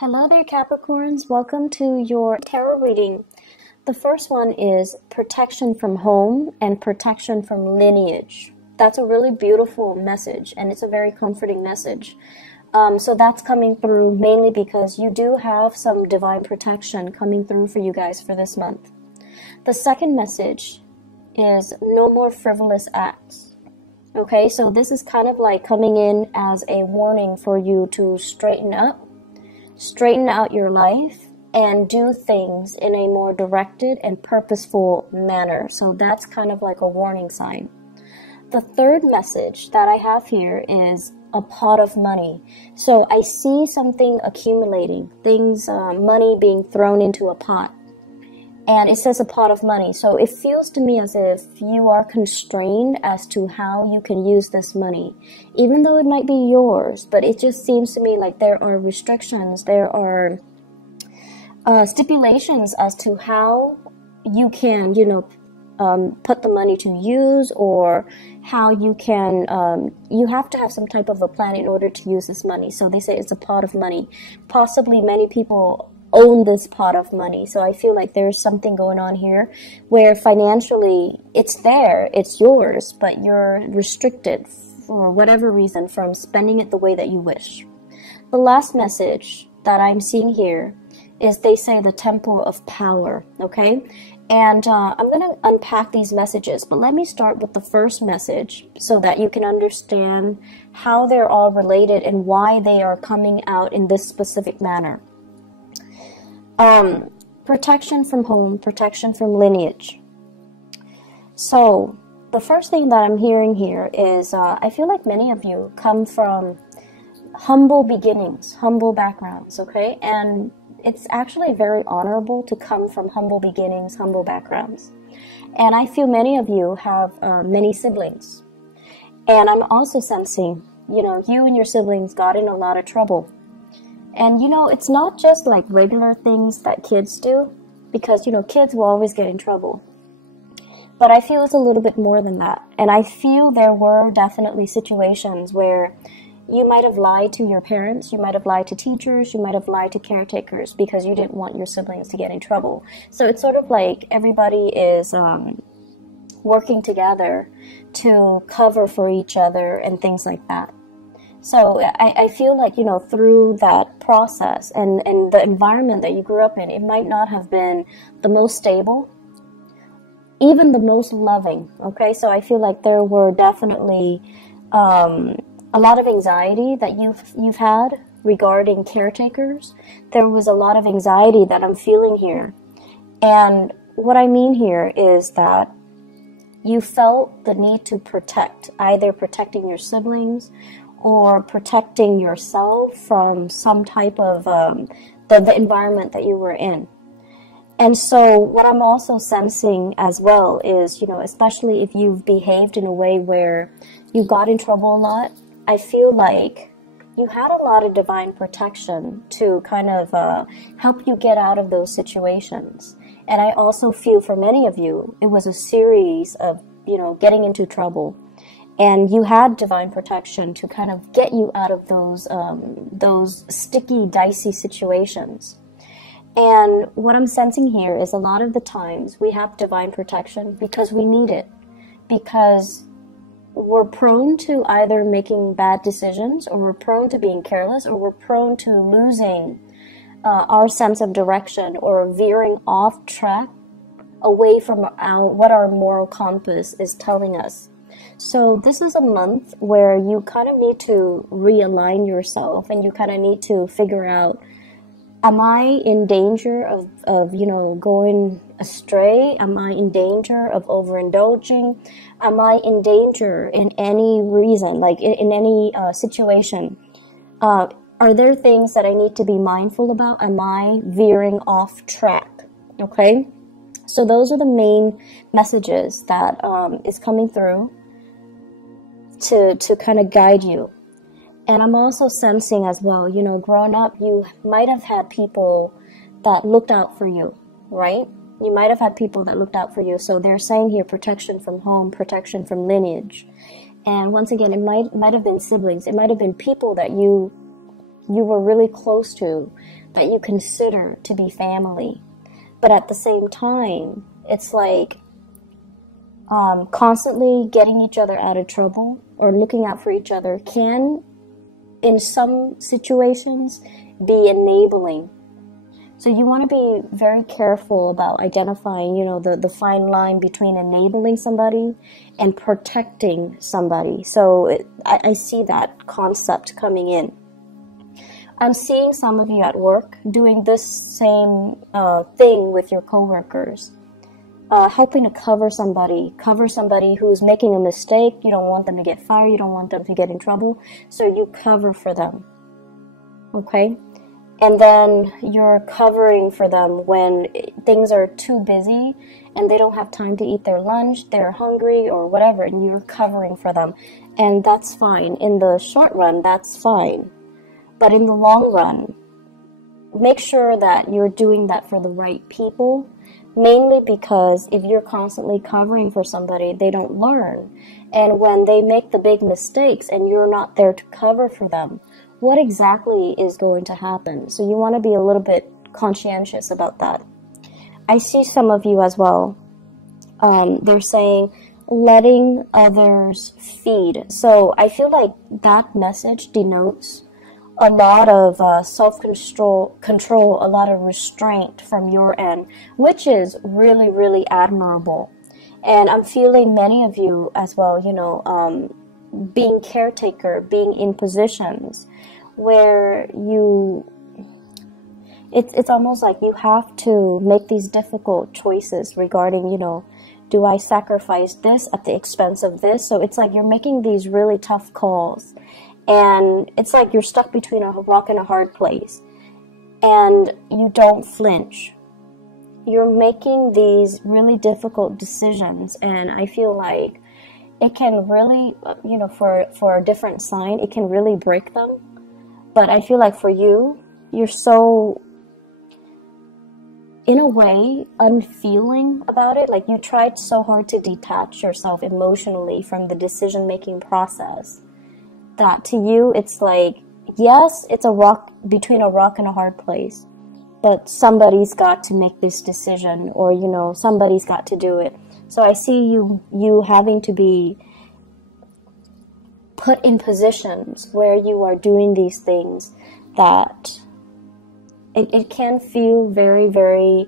Hello there, Capricorns. Welcome to your tarot reading. The first one is protection from home and protection from lineage. That's a really beautiful message, and it's a very comforting message. So that's coming through mainly because you do have some divine protection coming through for you guys for this month. The second message is no more frivolous acts. Okay, so this is kind of like coming in as a warning for you to straighten out your life and do things in a more directed and purposeful manner. So that's kind of like a warning sign. The third message that I have here is a pot of money. So I see something accumulating, money being thrown into a pot. And it says a pot of money. So it feels to me as if you are constrained as to how you can use this money. Even though it might be yours, but it just seems to me like there are restrictions, there are stipulations as to how you can, put the money to use, or how you can, you have to have some type of a plan in order to use this money. So they say it's a pot of money. Possibly many people own this pot of money. So I feel like there's something going on here where financially it's there, it's yours, but you're restricted for whatever reason from spending it the way that you wish. The last message that I'm seeing here is they say the temple of power, okay? And I'm going to unpack these messages, but let me start with the first message so that you can understand how they're all related and why they are coming out in this specific manner. Protection from home, protection from lineage. So the first thing that I'm hearing here is I feel like many of you come from humble beginnings, humble backgrounds, okay? And it's actually very honorable to come from humble beginnings, humble backgrounds. And I feel many of you have many siblings. And I'm also sensing, you and your siblings got in a lot of trouble. And, it's not just like regular things that kids do, because, kids will always get in trouble. But I feel it's a little bit more than that. And I feel there were definitely situations where you might have lied to your parents, you might have lied to teachers, you might have lied to caretakers because you didn't want your siblings to get in trouble. So it's sort of like everybody is working together to cover for each other and things like that. So I feel like, through that process and the environment that you grew up in, it might not have been the most stable, even the most loving, okay? So I feel like there were definitely a lot of anxiety that you've had regarding caretakers. There was a lot of anxiety that I'm feeling here. And what I mean here is that you felt the need to protect, either protecting your siblings or protecting yourself from some type of the environment that you were in. And so what I'm also sensing as well is, especially if you've behaved in a way where you got in trouble a lot, I feel like you had a lot of divine protection to kind of help you get out of those situations. And I also feel for many of you, it was a series of, getting into trouble. And you had divine protection to kind of get you out of those sticky, dicey situations. And what I'm sensing here is a lot of the times we have divine protection because we need it. Because we're prone to either making bad decisions, or we're prone to being careless, or we're prone to losing our sense of direction or veering off track away from what our moral compass is telling us. So this is a month where you kind of need to realign yourself, and you kind of need to figure out, am I in danger of going astray? Am I in danger of overindulging? Am I in danger in any reason, like in any situation? Are there things that I need to be mindful about? Am I veering off track? Okay? So those are the main messages that is coming through to kind of guide you. And I'm also sensing as well, growing up, you might have had people that looked out for you, right? You might have had people that looked out for you. So they're saying here, protection from home, protection from lineage. And once again, it might have been siblings. It might have been people that you you were really close to, that you consider to be family. But at the same time, it's like constantly getting each other out of trouble or looking out for each other can, in some situations, be enabling. So you want to be very careful about identifying, you know, the fine line between enabling somebody and protecting somebody. So I see that concept coming in. I'm seeing some of you at work doing this same thing with your coworkers, helping to cover somebody who's making a mistake. You don't want them to get fired. You don't want them to get in trouble. So you cover for them. Okay? And then you're covering for them when things are too busy and they don't have time to eat their lunch, they're hungry or whatever, and you're covering for them. And that's fine. In the short run, that's fine. But in the long run, make sure that you're doing that for the right people, mainly because if you're constantly covering for somebody, they don't learn. And when they make the big mistakes and you're not there to cover for them, what exactly is going to happen? So you want to be a little bit conscientious about that. I see some of you as well. They're saying letting others feed. So I feel like that message denotes a lot of self-control, a lot of restraint from your end, which is really, really admirable. And I'm feeling many of you as well, you know, being caretaker, being in positions where it's almost like you have to make these difficult choices regarding, you know, do I sacrifice this at the expense of this? So it's like you're making these really tough calls, and it's like you're stuck between a rock and a hard place, and you don't flinch. You're making these really difficult decisions, and I feel like it can really, you know, for a different sign, it can really break them. But I feel like for you, you're so, in a way, unfeeling about it. Like you tried so hard to detach yourself emotionally from the decision-making process that to you, it's like, yes, it's a rock, between a rock and a hard place, but somebody's got to make this decision, or, you know, somebody's got to do it. So I see you having to be put in positions where you are doing these things that it can feel very, very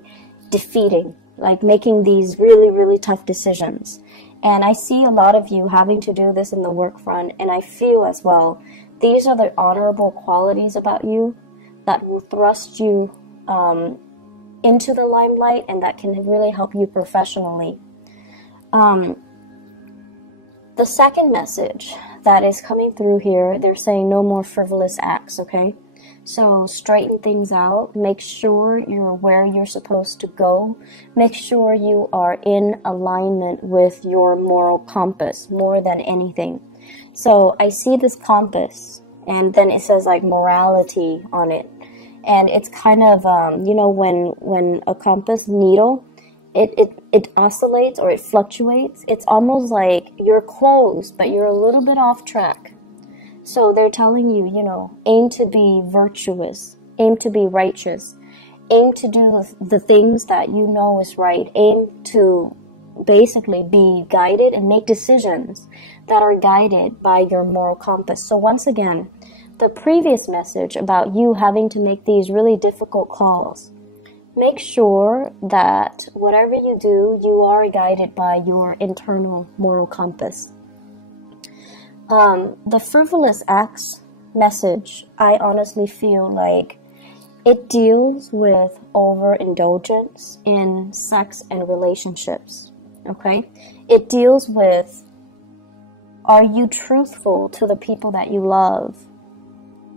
defeating, like making these really, really tough decisions. And I see a lot of you having to do this in the work front, and I feel as well, these are the honorable qualities about you that will thrust you into the limelight, and that can really help you professionally. The second message that is coming through here, they're saying no more frivolous acts, okay? So straighten things out. Make sure you're where you're supposed to go. Make sure you are in alignment with your moral compass more than anything. So I see this compass, and then it says like morality on it. And it's kind of, you know, when a compass needle, it oscillates or it fluctuates. It's almost like you're close, but you're a little bit off track. So they're telling you, you know, aim to be virtuous, aim to be righteous, aim to do the things that you know is right, aim to basically be guided and make decisions that are guided by your moral compass. So once again, the previous message about you having to make these really difficult calls, make sure that whatever you do, you are guided by your internal moral compass. The frivolous acts message, I honestly feel like it deals with overindulgence in sex and relationships, okay? It deals with, are you truthful to the people that you love?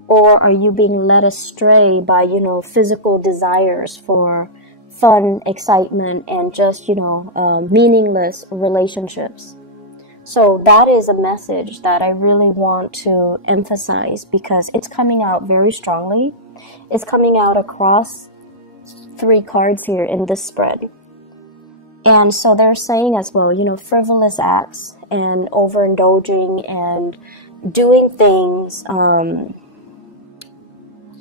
Or are you being led astray by, you know, physical desires for fun, excitement, and just, you know, meaningless relationships? So that is a message that I really want to emphasize because it's coming out very strongly. It's coming out across 3 cards here in this spread. And so they're saying as well, you know, frivolous acts and overindulging and doing things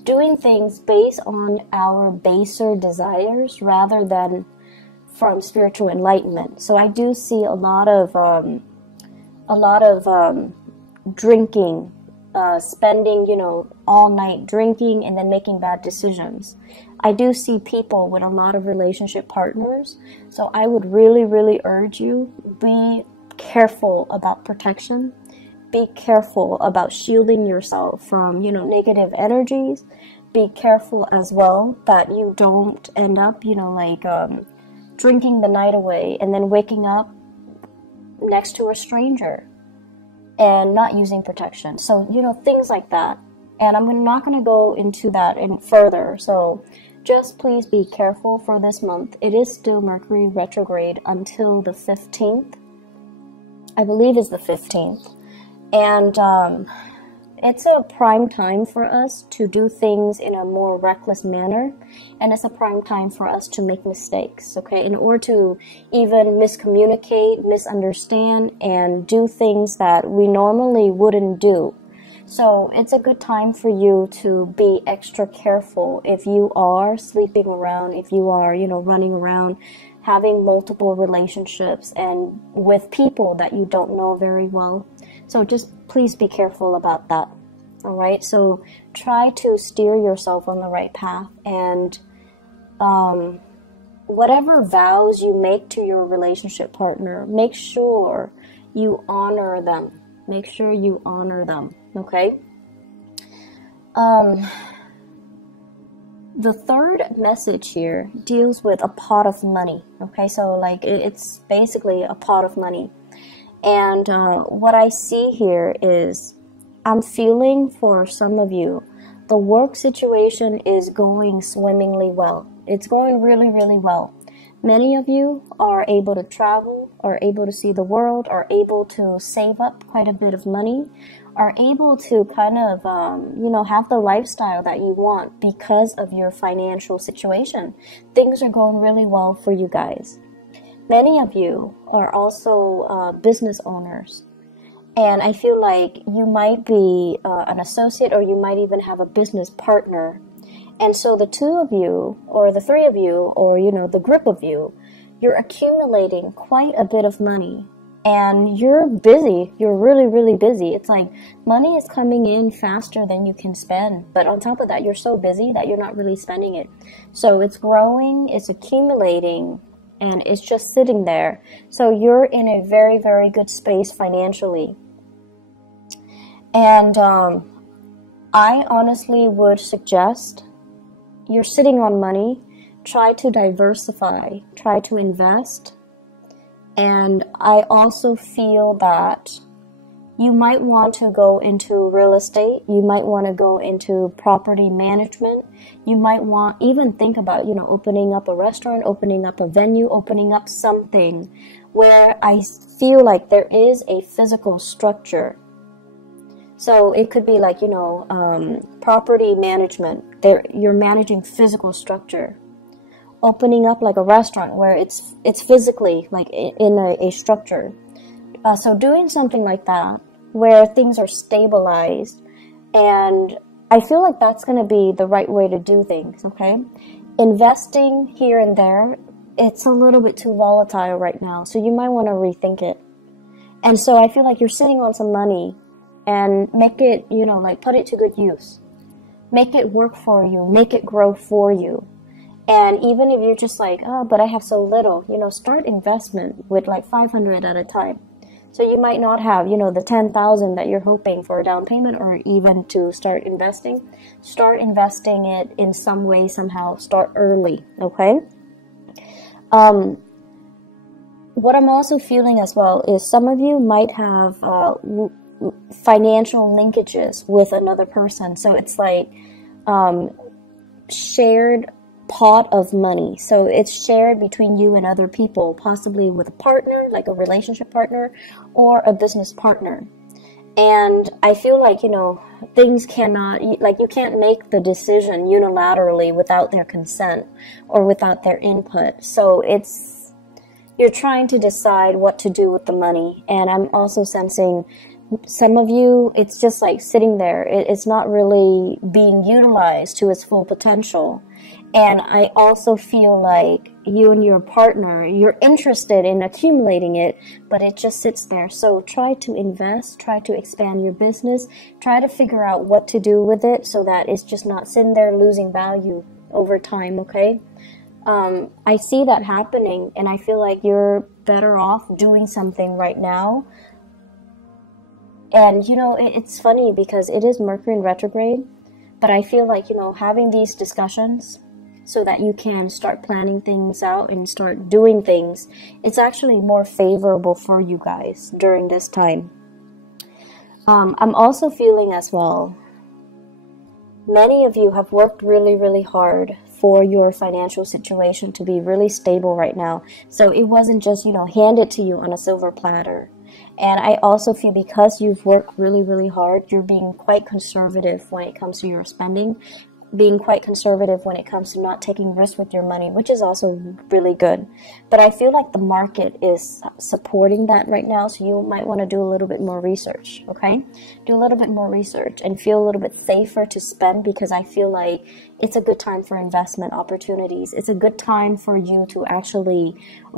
doing things based on our baser desires rather than from spiritual enlightenment. So I do see a lot of drinking, spending, you know, all night drinking and then making bad decisions. I do see people with a lot of relationship partners. So I would really, really urge you, be careful about protection. Be careful about shielding yourself from, you know, negative energies. Be careful as well that you don't end up, you know, like drinking the night away and then waking up next to a stranger and not using protection. So, you know, things like that. And I'm not going to go into that any further. So just please be careful for this month. It is still Mercury retrograde until the 15th. I believe it's the 15th. And it's a prime time for us to do things in a more reckless manner. And it's a prime time for us to make mistakes, okay? In order to even miscommunicate, misunderstand, and do things that we normally wouldn't do. So it's a good time for you to be extra careful if you are sleeping around, if you are, you know, running around, having multiple relationships and with people that you don't know very well. So just please be careful about that. All right. So try to steer yourself on the right path, and whatever vows you make to your relationship partner, make sure you honor them. Make sure you honor them. Okay. The third message here deals with a pot of money. Okay. So like it's basically a pot of money. And what I see here is I'm feeling for some of you, the work situation is going swimmingly well. It's going really, really well. Many of you are able to travel, are able to see the world, are able to save up quite a bit of money, are able to kind of, you know, have the lifestyle that you want because of your financial situation. Things are going really well for you guys. Many of you are also business owners, and I feel like you might be an associate, or you might even have a business partner. And so the two of you, or the three of you, or, you know, the group of you, you're accumulating quite a bit of money, and you're busy. You're really, really busy. It's like money is coming in faster than you can spend. But on top of that, you're so busy that you're not really spending it. So it's growing, it's accumulating, and it's just sitting there. So you're in a very, very good space financially. And I honestly would suggest, you're sitting on money, try to diversify, try to invest. And I also feel that you might want to go into real estate. You might want to go into property management. You might want, even think about, you know, opening up a restaurant, opening up a venue, opening up something where I feel like there is a physical structure. So it could be like, you know, property management. You're managing physical structure. Opening up like a restaurant where it's physically like in a structure. So doing something like that where things are stabilized, and I feel like that's going to be the right way to do things, okay? Investing here and there, it's a little bit too volatile right now, so you might want to rethink it. And so I feel like you're sitting on some money, and make it, you know, like put it to good use. Make it work for you, make it grow for you. And even if you're just like, oh, but I have so little, you know, start investment with like 500 at a time. So you might not have, you know, the 10,000 that you're hoping for a down payment, or even to start investing. Start investing it in some way, somehow. Start early, okay? What I'm also feeling as well is some of you might have financial linkages with another person. So it's like shared pot of money. So it's shared between you and other people, possibly with a partner, like a relationship partner, or a business partner. And I feel like, you know, things cannot, like you can't make the decision unilaterally without their consent or without their input. So you're trying to decide what to do with the money. And I'm also sensing Some of you, it's just like sitting there. It's not really being utilized to its full potential. And I also feel like you and your partner, you're interested in accumulating it, but it just sits there. So try to invest, try to expand your business, try to figure out what to do with it so that it's just not sitting there losing value over time, okay? I see that happening, and I feel like you're better off doing something right now. And, you know, it's funny because it is Mercury in retrograde, but I feel like, you know, having these discussions so that you can start planning things out and start doing things, it's actually more favorable for you guys during this time. I'm also feeling as well, many of you have worked really, really hard for your financial situation to be really stable right now. So it wasn't just, you know, handed to you on a silver platter. And I also feel because you've worked really, really hard, you're being quite conservative when it comes to your spending, being quite conservative when it comes to not taking risks with your money, which is also really good. But I feel like the market is supporting that right now, so you might want to do a little bit more research, okay? Do a little bit more research and feel a little bit safer to spend, because I feel like it's a good time for investment opportunities. It's a good time for you to actually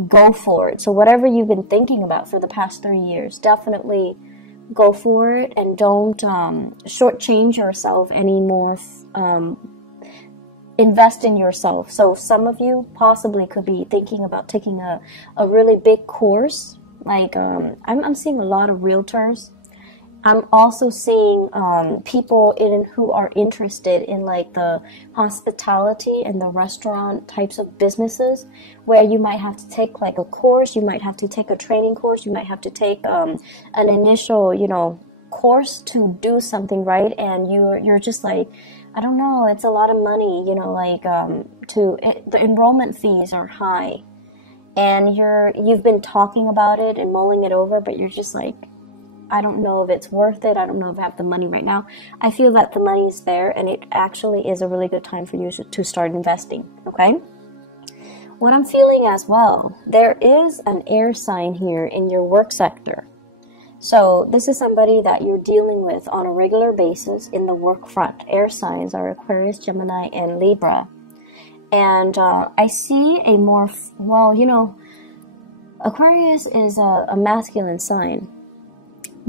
go for it. So whatever you've been thinking about for the past 3 years, definitely go for it, and don't shortchange yourself anymore. Invest in yourself. So some of you possibly could be thinking about taking a really big course. Like I'm seeing a lot of realtors. I'm also seeing people who are interested in like the hospitality and the restaurant types of businesses, where you might have to take like a course, you might have to take a training course, you might have to take an initial, you know, course to do something, right? And you're just like, I don't know, it's a lot of money, you know, like the enrollment fees are high, and you've been talking about it and mulling it over, but you're just like, I don't know if it's worth it. I don't know if I have the money right now. I feel that the money is there, and it actually is a really good time for you to start investing, okay? What I'm feeling as well, there is an air sign here in your work sector. So this is somebody that you're dealing with on a regular basis in the work front. Air signs are Aquarius, Gemini, and Libra. And I see a more, well, you know, Aquarius is a masculine sign.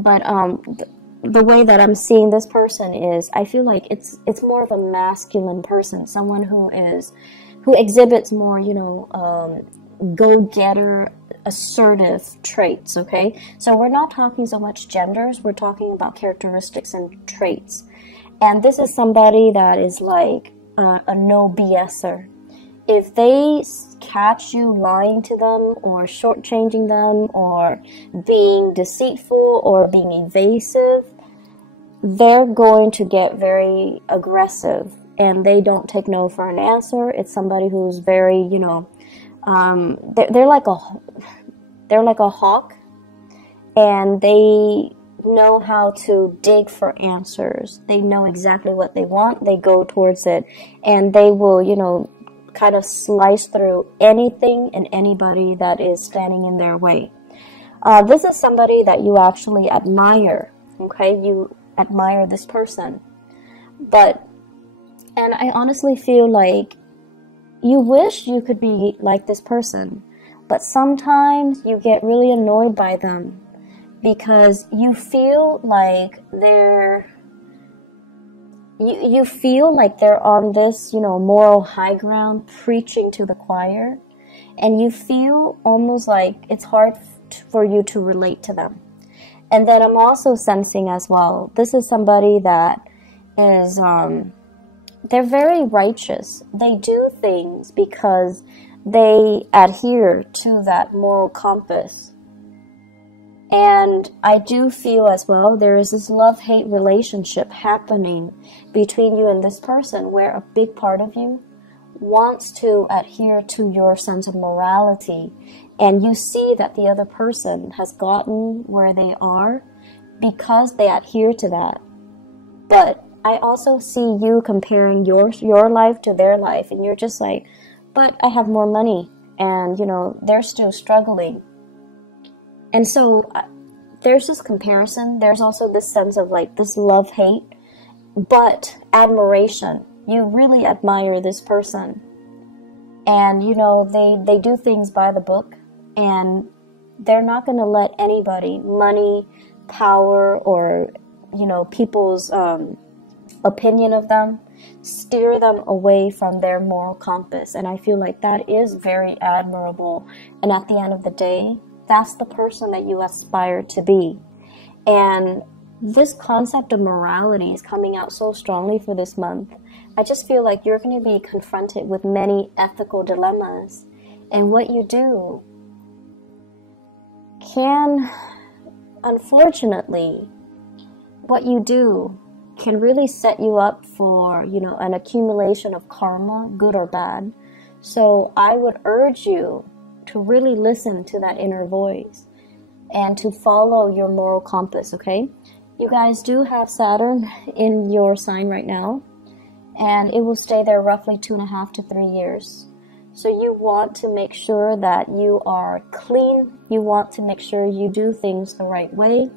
But the way that I'm seeing this person is, I feel like it's more of a masculine person, someone who exhibits more, you know, go-getter, assertive traits, okay? So we're not talking so much genders, we're talking about characteristics and traits. And this is somebody that is like a no BSer. If they catch you lying to them or shortchanging them or being deceitful or being evasive, they're going to get very aggressive, and they don't take no for an answer. It's somebody who's very, you know, they're like a hawk, and they know how to dig for answers. They know exactly what they want. They go towards it, and they will, you know, kind of slice through anything and anybody that is standing in their way. This is somebody that you actually admire, okay? You admire this person. And I honestly feel like you wish you could be like this person, but sometimes you get really annoyed by them because you feel like you feel like they're on this, you know, moral high ground preaching to the choir, and you feel almost like it's hard for you to relate to them. And then I'm also sensing as well, this is somebody that is, they're very righteous. They do things because they adhere to that moral compass. And I do feel as well there is this love-hate relationship happening between you and this person, where a big part of you wants to adhere to your sense of morality, and you see that the other person has gotten where they are because they adhere to that. But I also see you comparing your life to their life, and you're just like, but I have more money, and you know, they're still struggling. And so there's this comparison. There's also this sense of like this love-hate, but admiration. You really admire this person. And, you know, they do things by the book, and they're not going to let anybody, money, power, or, you know, people's opinion of them, steer them away from their moral compass. And I feel like that is very admirable. And at the end of the day, that's the person that you aspire to be. And this concept of morality is coming out so strongly for this month. I just feel like you're going to be confronted with many ethical dilemmas. And what you do can, unfortunately, what you do can really set you up for, you know, an accumulation of karma, good or bad. So I would urge you to really listen to that inner voice and to follow your moral compass, okay? You guys do have Saturn in your sign right now, and it will stay there roughly 2.5 to 3 years. So you want to make sure that you are clean. You want to make sure you do things the right way.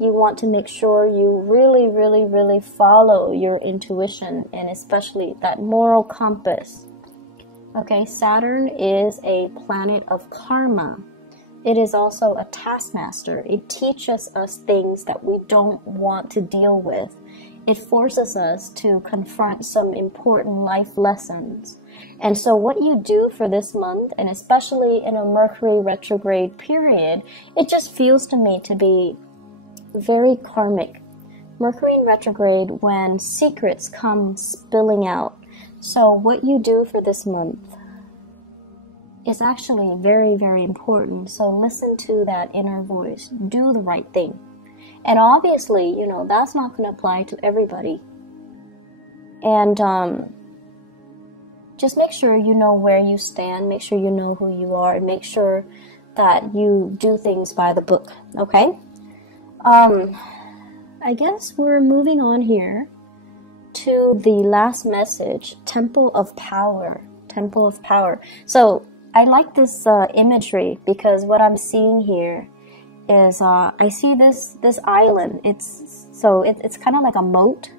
You want to make sure you really, really, really follow your intuition, and especially that moral compass. Okay, Saturn is a planet of karma. It is also a taskmaster. It teaches us things that we don't want to deal with. It forces us to confront some important life lessons. And so what you do for this month, and especially in a Mercury retrograde period, it just feels to me to be very karmic. Mercury in retrograde, when secrets come spilling out. So what you do for this month is actually very, very important. So listen to that inner voice. Do the right thing. And obviously, you know, that's not going to apply to everybody. And just make sure you know where you stand. Make sure you know who you are. And make sure that you do things by the book. Okay? I guess we're moving on here to the last message, Temple of Power. Temple of Power. So I like this imagery, because what I'm seeing here is I see this island. It's kind of like a moat.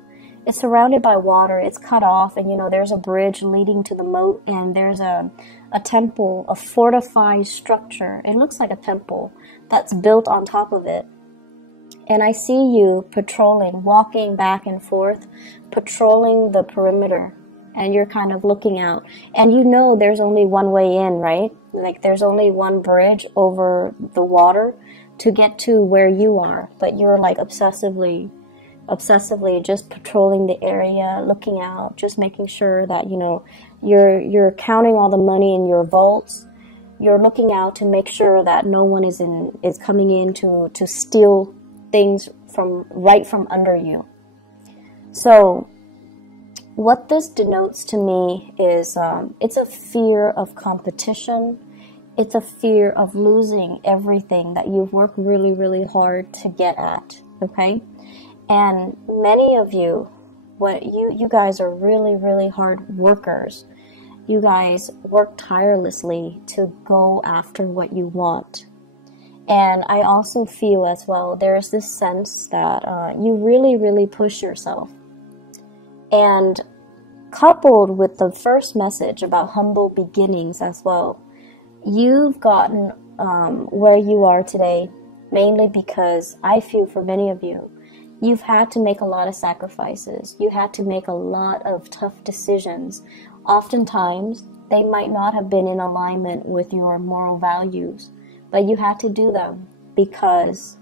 It's surrounded by water. It's cut off, and you know there's a bridge leading to the moat, and there's a temple, a fortified structure. It looks like a temple that's built on top of it. And I see you patrolling, walking back and forth, patrolling the perimeter. And you're kind of looking out. And you know there's only one way in, right? Like there's only one bridge over the water to get to where you are. But you're like obsessively just patrolling the area, looking out, just making sure that, you know, you're counting all the money in your vaults. You're looking out to make sure that no one is coming in to steal things from under you. So what this denotes to me is it's a fear of competition. It's a fear of losing everything that you've worked really, really hard to get at, okay? And many of you, you guys are really, really hard workers. You guys work tirelessly to go after what you want. And I also feel as well, there's this sense that you really, really push yourself. And coupled with the first message about humble beginnings as well, you've gotten where you are today, mainly because I feel for many of you, you've had to make a lot of sacrifices. You had to make a lot of tough decisions. Oftentimes, they might not have been in alignment with your moral values, but you had to do them because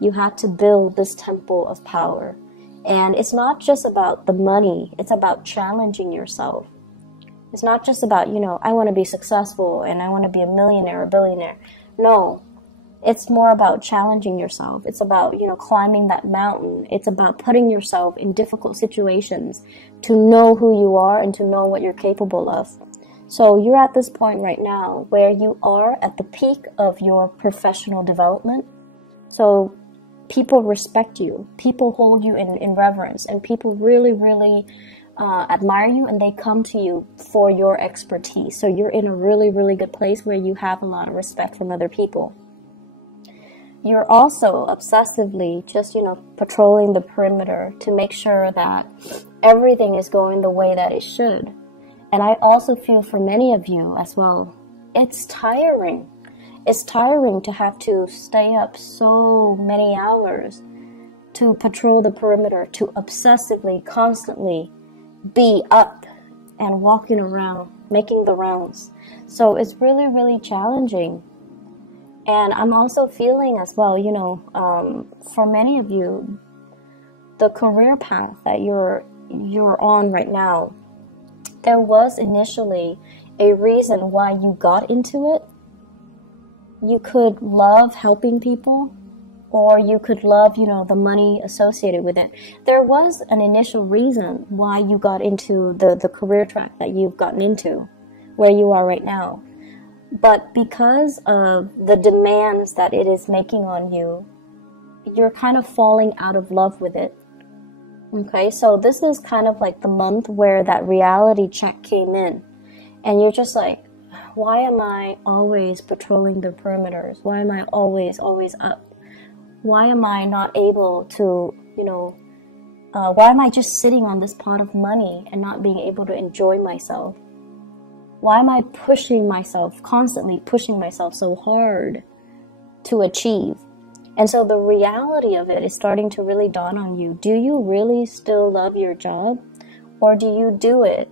you had to build this temple of power. And it's not just about the money, it's about challenging yourself. It's not just about, you know, I want to be successful and I want to be a millionaire or billionaire. No, it's more about challenging yourself. It's about, you know, climbing that mountain. It's about putting yourself in difficult situations to know who you are and to know what you're capable of. So you're at this point right now where you are at the peak of your professional development. So people respect you, people hold you in reverence, and people really, really admire you, and they come to you for your expertise. So you're in a really, really good place where you have a lot of respect from other people. you're also obsessively just, patrolling the perimeter to make sure that everything is going the way that it should. And I also feel for many of you as well, it's tiring. It's tiring to have to stay up so many hours to patrol the perimeter, to obsessively, constantly be up and walking around, making the rounds. So it's really, really challenging. And I'm also feeling as well, for many of you, the career path that you're on right now, there was initially a reason why you got into it. You could love helping people, or you could love, the money associated with it. There was an initial reason why you got into the career track that you've gotten into, where you are right now. But because of the demands that it is making on you, you're kind of falling out of love with it. Okay, so this is kind of like the month where that reality check came in. And you're just like, why am I always patrolling the perimeters? Why am I always up? Why am I not able to, why am I just sitting on this pot of money and not being able to enjoy myself? Why am I pushing myself, constantly pushing myself so hard to achieve? And so the reality of it is starting to really dawn on you. Do you really still love your job? Or do you do it?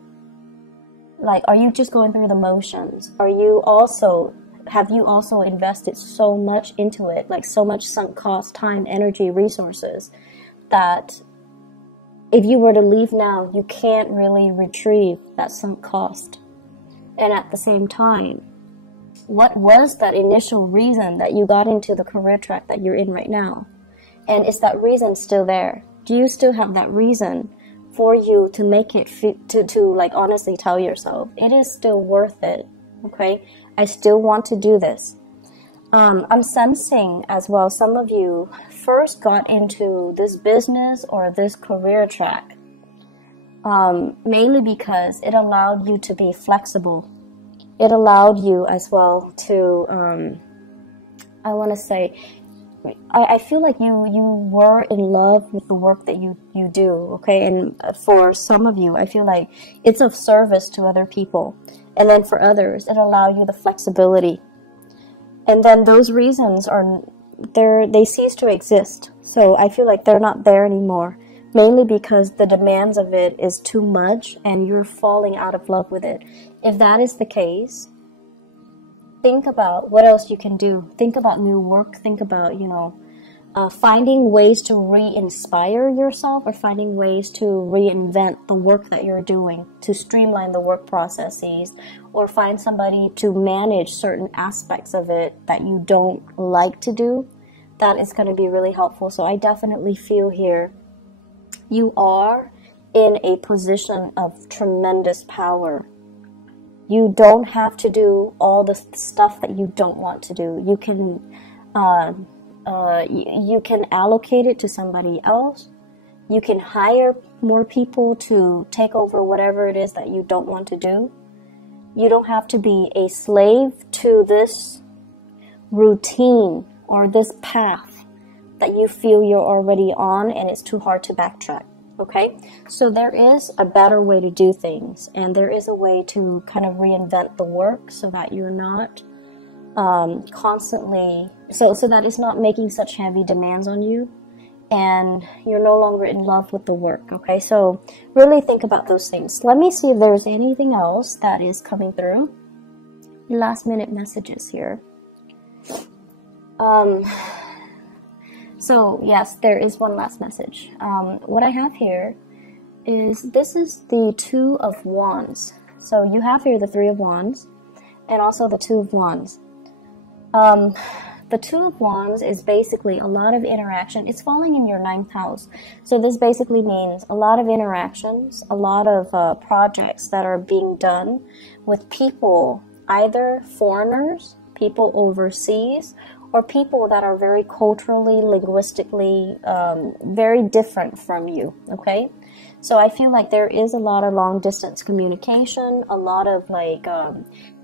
Like, are you just going through the motions? Have you also invested so much into it, like so much sunk cost, time, energy, resources, that if you were to leave now, you can't really retrieve that sunk cost? And at the same time, what was that initial reason that you got into the career track that you're in right now? And is that reason still there? Do you still have that reason for you to make it to like honestly tell yourself, it is still worth it, okay? I still want to do this. I'm sensing as well, some of you first got into this business or this career track mainly because it allowed you to be flexible. It allowed you as well to, I feel like you were in love with the work that you do, okay? And for some of you, I feel like it's of service to other people. And then for others, it allowed you the flexibility. And then those reasons they cease to exist. So I feel like they're not there anymore, mainly because the demands of it is too much and you're falling out of love with it. If that is the case, think about what else you can do. Think about new work. Think about, finding ways to re-inspire yourself, or finding ways to reinvent the work that you're doing, to streamline the work processes, or find somebody to manage certain aspects of it that you don't like to do. That is going to be really helpful. So I definitely feel here you are in a position of tremendous power. You don't have to do all the stuff that you don't want to do. You can you can allocate it to somebody else. You can hire more people to take over whatever it is that you don't want to do. You don't have to be a slave to this routine or this path that you feel you're already on and it's too hard to backtrack. Okay, so there is a better way to do things, and there is a way to kind of reinvent the work so that you're not constantly, so that it's not making such heavy demands on you, and you're no longer in love with the work. Okay, so really think about those things. Let me see if there's anything else that is coming through. Last minute messages here. So yes, there is one last message. What I have here is, this is the Two of Wands. So you have here the Three of Wands and also the Two of Wands. The Two of Wands is basically a lot of interaction. It's falling in your 9th house. So this basically means a lot of interactions, a lot of projects that are being done with people, either foreigners, people overseas, or people that are very culturally, linguistically, very different from you, okay? So I feel like there is a lot of long distance communication, a lot of like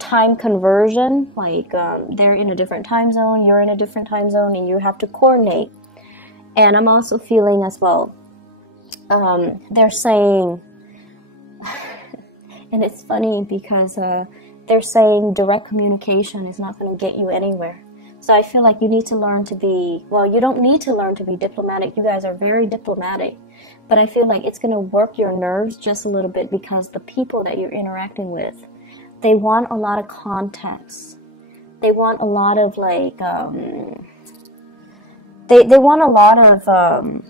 time conversion, like they're in a different time zone, you're in a different time zone, and you have to coordinate. And I'm also feeling as well, they're saying, and it's funny because they're saying direct communication is not going to get you anywhere. So I feel like you need to learn to be, well, you don't need to learn to be diplomatic. You guys are very diplomatic. But I feel like it's going to work your nerves just a little bit because the people that you're interacting with, they want a lot of context. They want a lot of like, they want a lot of,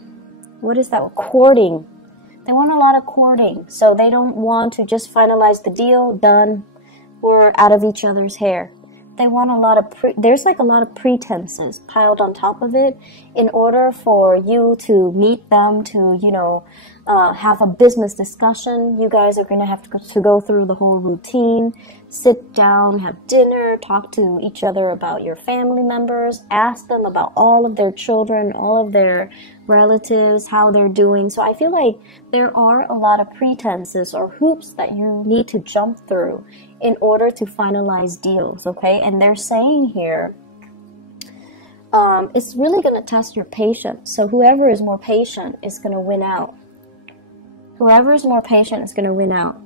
what is that, courting. They want a lot of courting. So they don't want to just finalize the deal, done, we're out of each other's hair. They want a lot of, there's like a lot of pretenses piled on top of it in order for you to meet them, to, you know, have a business discussion. You guys are going to have to go through the whole routine, sit down, have dinner, talk to each other about your family members, ask them about all of their children, all of their relatives, how they're doing. So I feel like there are a lot of pretenses or hoops that you need to jump through in order to finalize deals, okay? And they're saying here, it's really going to test your patience. So whoever is more patient is going to win out. Whoever is more patient is going to win out.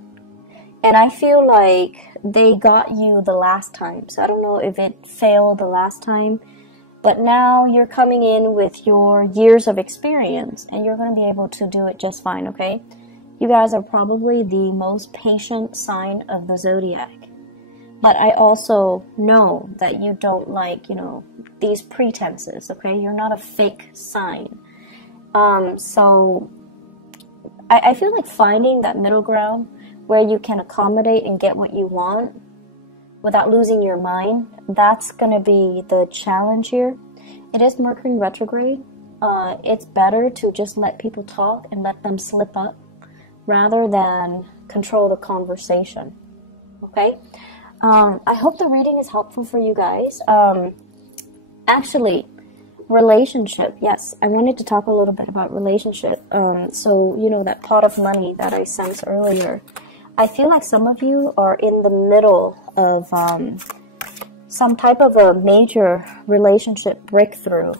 And I feel like they got you the last time. So I don't know if it failed the last time, but now you're coming in with your years of experience and you're going to be able to do it just fine, okay? You guys are probably the most patient sign of the zodiac. But I also know that you don't like, you know, these pretenses, okay? You're not a fake sign. So I feel like finding that middle ground where you can accommodate and get what you want without losing your mind, that's going to be the challenge here. It is Mercury retrograde. It's better to just let people talk and let them slip up rather than control the conversation, okay? I hope the reading is helpful for you guys. Actually, relationship, yes, I wanted to talk a little bit about relationship. So, you know, that pot of money that I sensed earlier, I feel like some of you are in the middle of some type of a major relationship breakthrough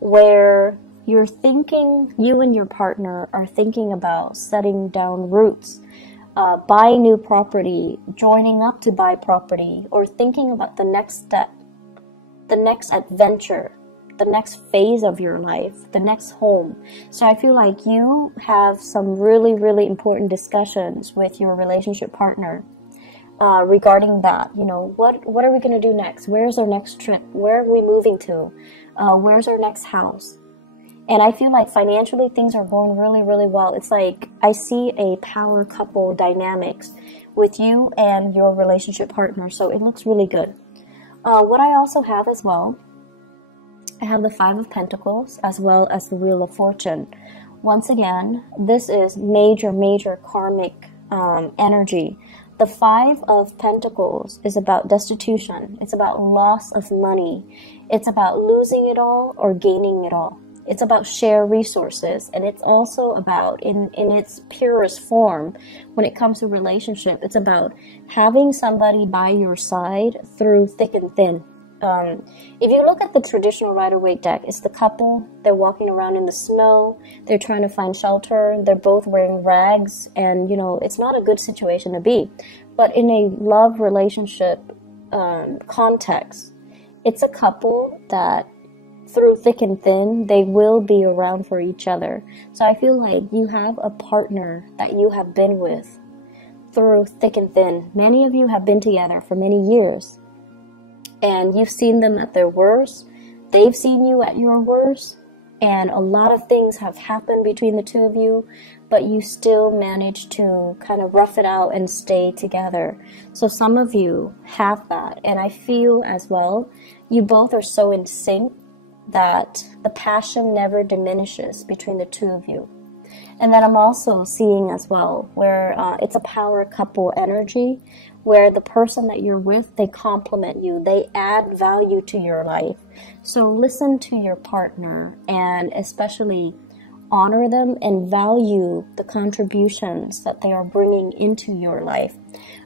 where you're thinking, you and your partner are thinking about setting down roots, buying new property, joining up to buy property, or thinking about the next step, the next adventure, the next phase of your life, the next home. So I feel like you have some really, really important discussions with your relationship partner regarding that. You know, what are we going to do next? Where's our next trip? Where are we moving to? Where's our next house? And I feel like financially things are going really, really well. It's like I see a power couple dynamics with you and your relationship partner. So it looks really good. What I also have as well, I have the Five of Pentacles as well as the Wheel of Fortune. Once again, this is major, major karmic energy. The Five of Pentacles is about destitution. It's about loss of money. It's about losing it all or gaining it all. It's about share resources, and it's also about, in its purest form, when it comes to relationship, it's about having somebody by your side through thick and thin. If you look at the traditional Rider-Waite deck, it's the couple, they're walking around in the snow, they're trying to find shelter, they're both wearing rags, and, you know, it's not a good situation to be. But in a love relationship context, it's a couple that through thick and thin, they will be around for each other. So I feel like you have a partner that you have been with through thick and thin. Many of you have been together for many years, and you've seen them at their worst. They've seen you at your worst, and a lot of things have happened between the two of you, but you still manage to kind of rough it out and stay together. So some of you have that, and I feel as well, you both are so in sync that the passion never diminishes between the two of you. And then I'm also seeing as well where it's a power couple energy, where the person that you're with, they complement you, they add value to your life. So listen to your partner, and especially honor them and value the contributions that they are bringing into your life.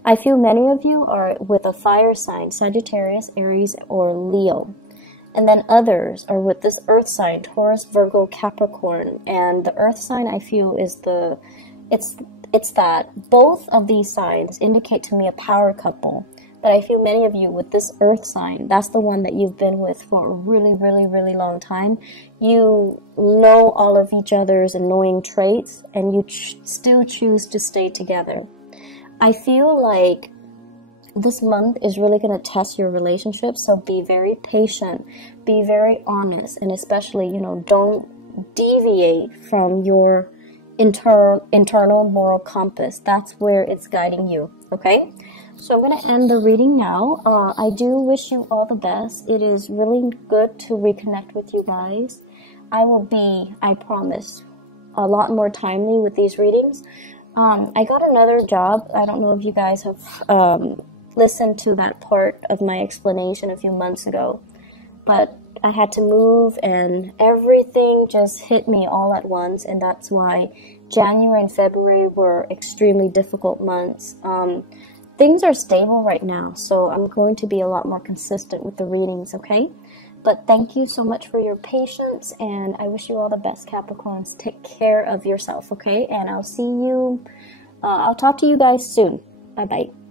I feel many of you are with a fire sign, Sagittarius, Aries, or Leo. And then others are with this earth sign, Taurus, Virgo, Capricorn. And the earth sign, I feel, is it's that both of these signs indicate to me a power couple. But I feel many of you with this earth sign, that's the one that you've been with for a really, really, really long time. You know all of each other's annoying traits, and you still choose to stay together. I feel like this month is really going to test your relationship, so be very patient, be very honest, and especially, don't deviate from your internal moral compass. That's where it's guiding you, okay? So I'm going to end the reading now. I do wish you all the best. It is really good to reconnect with you guys. I will be, I promise, a lot more timely with these readings. I got another job. I don't know if you guys have listened to that part of my explanation a few months ago, but I had to move and everything just hit me all at once, and that's why January and February were extremely difficult months. Things are stable right now, so I'm going to be a lot more consistent with the readings, okay? But thank you so much for your patience, and I wish you all the best, Capricorns. Take care of yourself, okay? And I'll talk to you guys soon. Bye-bye.